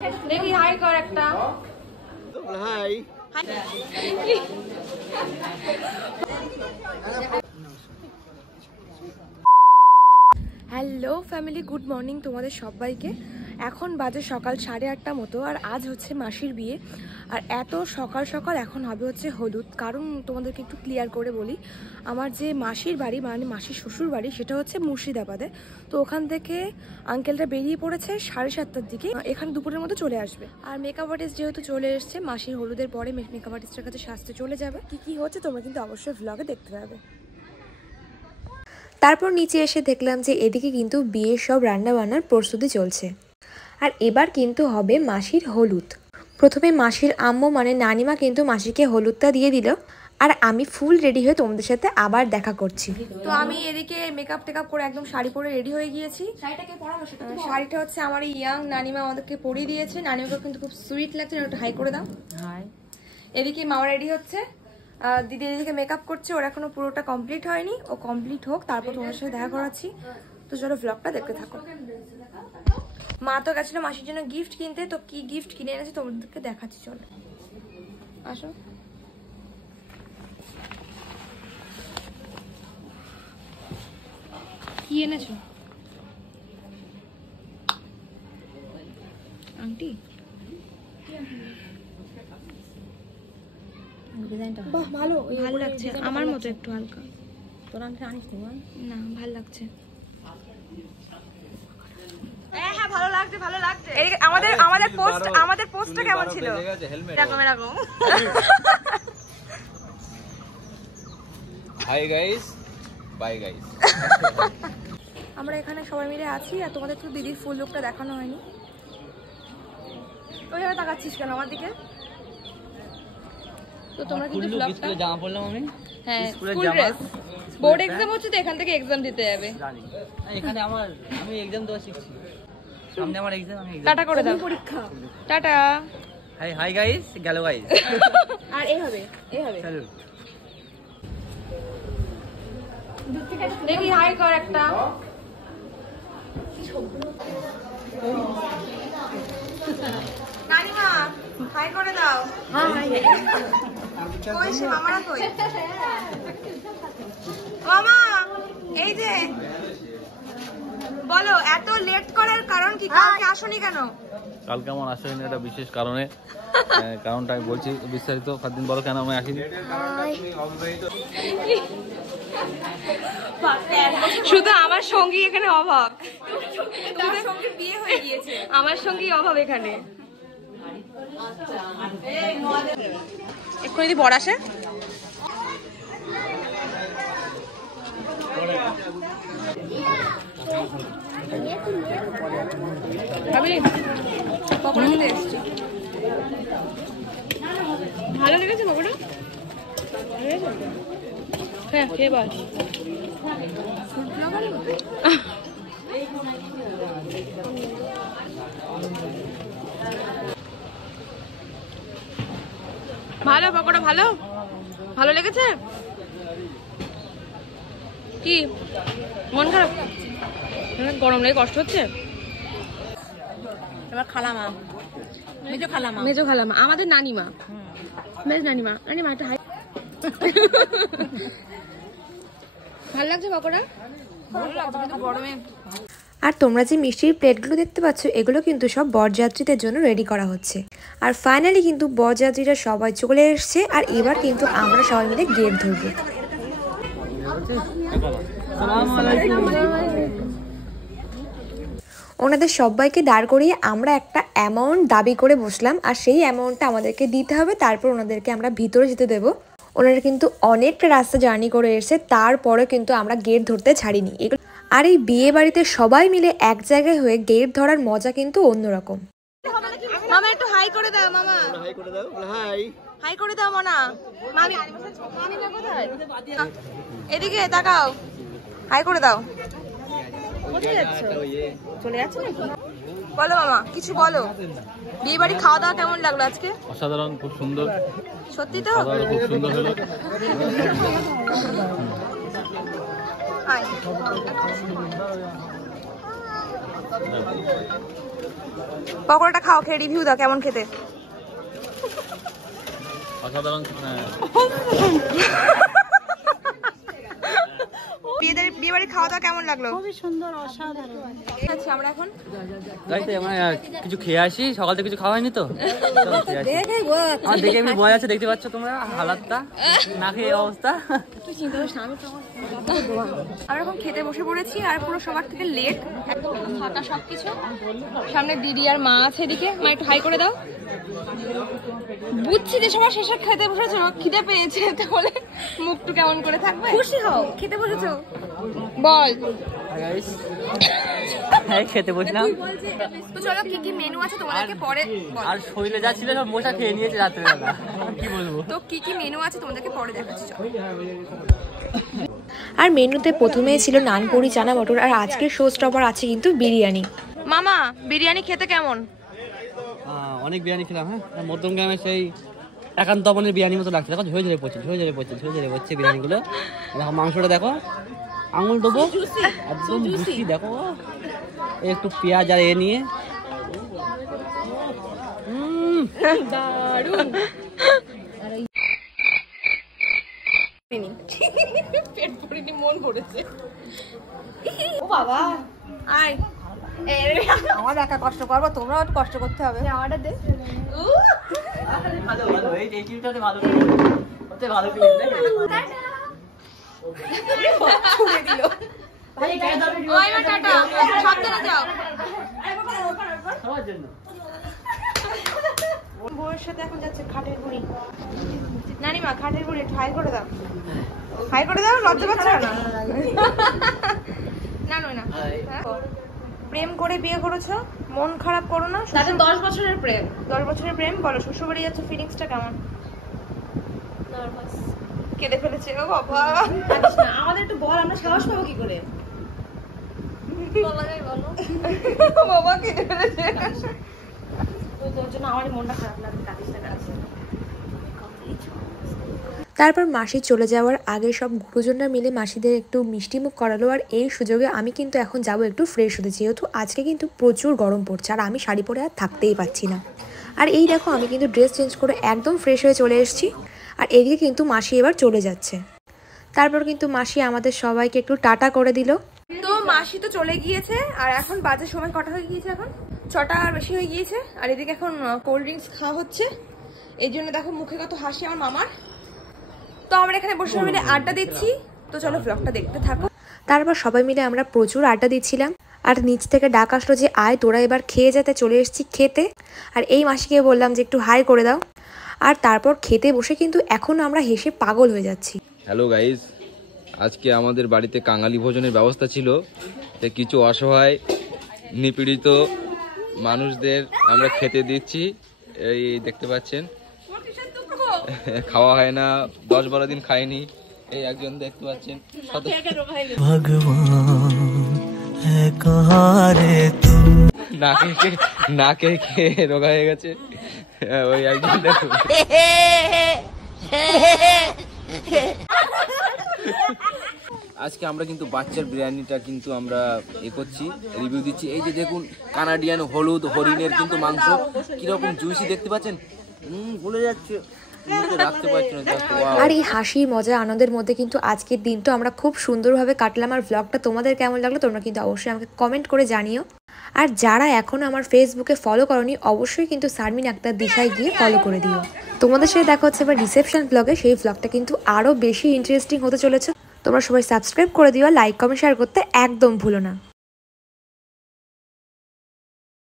দেখি হাই কর একটা। Hi. Hello family, good morning তোমাদের সবাইকে। এখন বাজে সকাল 8:30 মতো, আর আজ হচ্ছে মাসির বিয়ে। আর এত সকাল সকাল এখন হবে হচ্ছে হলুদ। কারণ তোমাদেরকে একটু ক্লিয়ার করে বলি, আমার যে মাসির বাড়ি মানে মাসির শ্বশুর বাড়ি সেটা হচ্ছে মুর্শিদাবাদে। তো ওখান থেকে আঙ্কেলটা বেরিয়ে পড়েছে 7:30টার দিকে, এখানে দুপুরের মধ্যে চলে আসবে। আর মেকআপ আর্টিস্ট যেহেতু চলে এসছে, মাসির হলুদের পরে মেকআপ আর্টিস্টের কাছে সাজতে চলে যাবে। কি হচ্ছে তোমরা কিন্তু অবশ্যই ভ্লগে দেখতে পাবে। তারপর নিচে এসে দেখলাম যে এদিকে কিন্তু বিয়ের সব রান্নাবান্নার প্রস্তুতি চলছে। আর এবার কিন্তু হবে মাসির হলুদ। প্রথমে মাসির আম্মু মানে নানিমা কিন্তু মাসিকে হলুদটা দিয়ে দিল, আর আমি ফুল রেডি হয়ে তোমাদের সাথে আবার দেখা করছি। তো আমি এদিকে মেকআপ টেকআপ করে একদম শাড়ি পরে রেডি হয়ে গিয়েছি। শাড়িটা হচ্ছে আমার ইয়াং নানিমা আমাদেরকে পরিয়ে দিয়েছে। নানিমাকে কিন্তু খুব সুইট লাগছে, একটু হাই করে দাও। হাই। এদিকে মামা রেডি হচ্ছে, দিদি এদিকে মেকআপ করছে, ওর এখনো পুরোটা কমপ্লিট হয়নি। ও কমপ্লিট হোক তারপর তোমার সাথে দেখা করাচ্ছি। তো চলো ব্লগটা দেখতে থাকো। মা তো গেছিল মাসির জন্য গিফট কিনতে, তো কি গিফট কিনে এনেছে তোমাদেরকে দেখাচ্ছি। চলো আসো। কি এনেছো? আন্টি বাহ, ভালো ভালো লাগছে। আমার মতো একটু হালকা। তোর আন্টি আনিস না? ভালো লাগছে। হ্যাঁ ভালো লাগছে, ভালো লাগছে। আমাদের পোস্টটা কেমন ছিল? এরকম এরকম। Hi guys, bye guys. আমরা এখানে সবাই মিলে আছি, আর তোমাদের তো দিদির ফুল লুকটা দেখানো হয়নি। ওইভাবে তাকাচ্ছিস কেন আমার দিকে? তো তোমরা কিন্তু ব্লগটা জামা পরলাম আমি। হ্যাঁ, স্কুল ড্রেস। বোর্ড এক্সাম হচ্ছে তো এখান থেকে এক্সাম দিতে যাবে। এখানে আমি এক্সাম দেওয়া শিখছি। সামনে আমার এক্সাম, আমি টাটা করে দাও। পরীক্ষা টাটা। হাই গাইস, গেল গাইস। আর এই হবে স্যালুট। দেখি হাই কর একটা। নানিমা হাই করে দাও। কই সে মামারা কই? মামা এই যে বলো, এত লেট করার কারণ কি? কালকে আসোনি কেন? কালকে আমার আসা হয়নি একটা বিশেষ কারণে। কারণটা আমি বলছি বিস্তারিত। দিন বলো কেন আমি আসিনি। শুধু আমার সঙ্গী এখানে অভাব। তোমার সঙ্গীর বিয়ে হয়ে গিয়েছে, আমার সঙ্গী অভাব এখানে। এক্ষুনি যদি বর আসে। ভালো লেগেছে পকোড়া? হ্যাঁ খেয়ে বল। ভালো পকোড়া, ভালো ভালো লেগেছে। কি মন খারাপ? গরম লেগে কষ্ট হচ্ছে? এবার খালামা, মেজো খালামা আমাদের নানিমা, নানিমা একটা হাই। ভালো লাগছে পকোড়া? ভালো লাগছে কিন্তু গরমে। আর তোমরা যে মিষ্টির প্লেটগুলো দেখতে পাচ্ছ, এগুলো কিন্তু সব বরযাত্রীদের জন্য রেডি করা হচ্ছে। আর ফাইনালি কিন্তু বরযাত্রীরা সবাই চলে এসছে, আর এবার কিন্তু আমরা সবাই মিলে গেট ধরবো। ওনাদের সবাইকে দাঁড় করিয়ে আমরা একটা অ্যামাউন্ট দাবি করে বসলাম, আর সেই অ্যামাউন্টটা আমাদেরকে দিতে হবে। তারপর ওনাদেরকে আমরা ভিতরে যেতে দেবো। ওনারা কিন্তু অনেকটা রাস্তা জার্নি করে এসেছে, তারপরে কিন্তু আমরা গেট ধরতে ছাড়িনি। আর এই বিয়ে বাড়িতে সবাই মিলে এক জায়গায় হয়ে গেট ধরার মজা কিন্তু অন্যরকম। মামা একটু হাই করে দাও। মামা হাই করে দাও। হাই হাই করে দাও। মনা মামি কোথায়? এদিকে তাকাও, হাই করে দাও। কোথায় যাচ্ছ? চলে যাচ্ছ নাকি? বলো মামা, কিছু বলো। বিয়ে বাড়ি খাওয়া দাওয়া কেমন লাগলো আজকে? অসাধারণ, খুব সুন্দর। সত্যি তো খুব সুন্দর হলো। পকোড়াটা খাও, খেয়ে রিভিউ দাও কেমন খেতে। অসাধারণ। বিয়ে বাড়ির খাওয়া দাওয়া কেমন লাগলো? খুবই সুন্দর, অসাধারণ। আচ্ছা আমরা এখন কিছু খেয়ে আসি, সকাল থেকে কিছু খাওয়া হয়নি তো আমার দেখে এমনি বোঝা যাচ্ছে, দেখতে পাচ্ছ তোমরা হালাতটা, না খেয়ে অবস্থা। আমরা এখন খেতে বসে পড়েছি আর পুরো সবার থেকে লেট, একদম ফাঁকা সবকিছু। সামনে দিদি আর মা আছে এদিকে। মা একটু হাই করে দাও। বুঝছি যে সবার শেষে খেতে বসেছো, খিদে পেয়েছে, তাহলে মুখটু কেমন করে থাকবে? খুশি হও, খেতে বসেছো। বল। হ্যাঁ খেতে বসলাম। তো চলো কি কি মেনু আছে তোমাদেরকে পরে বল। আর শরীরে যা ছিল সব মশা খেয়ে নিয়েছে রাত্রেবেলা, কি বলবো। তো কি কি মেনু আছে তোমাদেরকে পরে দেখাচ্ছি। আর মেনুতে প্রথমেই ছিল নানপুরি, চানা মটর, আর আজকের শো স্টপার আছে কিন্তু বিরিয়ানি। মামা বিরিয়ানি খেতে কেমন? অনেক বিরিয়ানি খেলাম। হ্যাঁ মধ্যম গ্রামে সেই একান্ত বনের বিরিয়ানি মতো লাগছে। দেখো ঝরে ঝরে পড়ছে, ঝরে ঝরে পড়ছে, ঝরে ঝরে পড়ছে বিরিয়ানিগুলো। দেখো মাংসটা দেখো, আঙুল দেবো একদম জুসি। দেখো একটু পেঁয়াজ আর এ নিয়ে দারুণ। পেট ভরিনি, মন ভরেছে। ও বাবা, আয়। আমার একা কষ্ট করবো, তোমরাও কষ্ট করতে হবে। আমারটা দে। ভালো ভালো, এই টিমটাতে ভালো ভালো ছুড়ে দিল। ওই মা টাটা, সাবধানে যাও। সবার জন্য বউয়ের সাথে এখন যাচ্ছে খাটের বুড়ি। নানিমা খাটের বুড়ি একটু হাই করে দাও। হাই করে দাও, লজ্জা পাচ্ছে না? না নয় না। প্রেম করে বিয়ে করেছো, মন খারাপ করো না। তাদের 10 বছরের প্রেম। 10 বছরের প্রেম। বলো শ্বশুরবাড়ি যাচ্ছে, ফিলিংসটা কেমন? কেঁদে ফেলেছে। ও বাবা, আমাদের একটু বল, আমরা সাহস পাবো কি করে? বাবা কেঁদে ফেলেছে। তোর জন্য আমার মনটা খারাপ লাগে, কাঁদিস না, কাঁদিস না। তারপর মাসি চলে যাওয়ার আগে সব গুরুজনরা মিলে মাসিদের একটু মিষ্টি মুখ করালো। আর এই সুযোগে আমি কিন্তু এখন যাব একটু ফ্রেশ হতে, যেহেতু আজকে কিন্তু প্রচুর গরম পড়ছে আর আমি শাড়ি পরে আর থাকতেই পারছি না। আর এই দেখো আমি কিন্তু ড্রেস চেঞ্জ করে একদম ফ্রেশ হয়ে চলে এসেছি। আর এদিকে কিন্তু মাসি এবার চলে যাচ্ছে। তারপর কিন্তু মাসি আমাদের সবাইকে একটু টাটা করে দিল। তো মাসি তো চলে গিয়েছে আর এখন বাজে সময় কটা হয়ে গিয়েছে? এখন 6টা আর বেশি হয়ে গিয়েছে। আর এদিকে এখন কোল্ড ড্রিঙ্কস খাওয়া হচ্ছে। এই জন্য দেখো মুখে কত হাসি আমার মামার। তো আমরা এখানে বসে মিলে আড্ডা দিচ্ছি। তো চলো ব্লগটা দেখতে থাকো। তারপর সবাই মিলে আমরা প্রচুর আড্ডা দিচ্ছিলাম। আর নিচ থেকে ডাক আসলো যে আয় তোরা এবার খেয়ে যেতে। চলে এসেছি খেতে। আর এই মাসিকে বললাম যে একটু হাই করে দাও। আর তারপর খেতে বসে কিন্তু এখন আমরা হেসে পাগল হয়ে যাচ্ছি। হ্যালো গাইজ, আজকে আমাদের বাড়িতে কাঙালি ভোজনের ব্যবস্থা ছিল। তাই কিছু অসহায় নিপীড়িত মানুষদের আমরা খেতে দিচ্ছি। এই দেখতে পাচ্ছেন, খাওয়া হয় না, 10-12 দিন খাইনি। এই একজন দেখতে পাচ্ছেন, না খেয়ে রোগা হয়ে গেছে। ওই একজন দেখুন। আজকে আমরা কিন্তু বাচ্চার বিরিয়ানিটা কিন্তু আমরা করছি, রিভিউ দিচ্ছি। এই যে দেখুন, কানাডিয়ান হলুদ হরিণের কিন্তু মাংস কিরকম জুইসি দেখতে পাচ্ছেন। ভুলে যাচ্ছে, রাখতে পারছি না। আর এই হাসি মজা আনন্দের মধ্যে কিন্তু আজকের দিনটা আমরা খুব সুন্দরভাবে কাটলাম। আর ব্লগটা তোমাদের কেমন লাগলো তোমরা কিন্তু অবশ্যই আমাকে কমেন্ট করে জানিও। আর যারা এখন আমার ফেসবুকে ফলো করনি অবশ্যই কিন্তু শারমিন আক্তার দিশায় গিয়ে ফলো করে দিও। তোমাদের সাথে দেখা হচ্ছে এবার রিসেপশন ব্লগে। সেই ব্লগটা কিন্তু আরও বেশি ইন্টারেস্টিং হতে চলেছে। তোমরা সবাই সাবস্ক্রাইব করে দিও, লাইক কমেন্ট শেয়ার করতে একদম ভুলো না।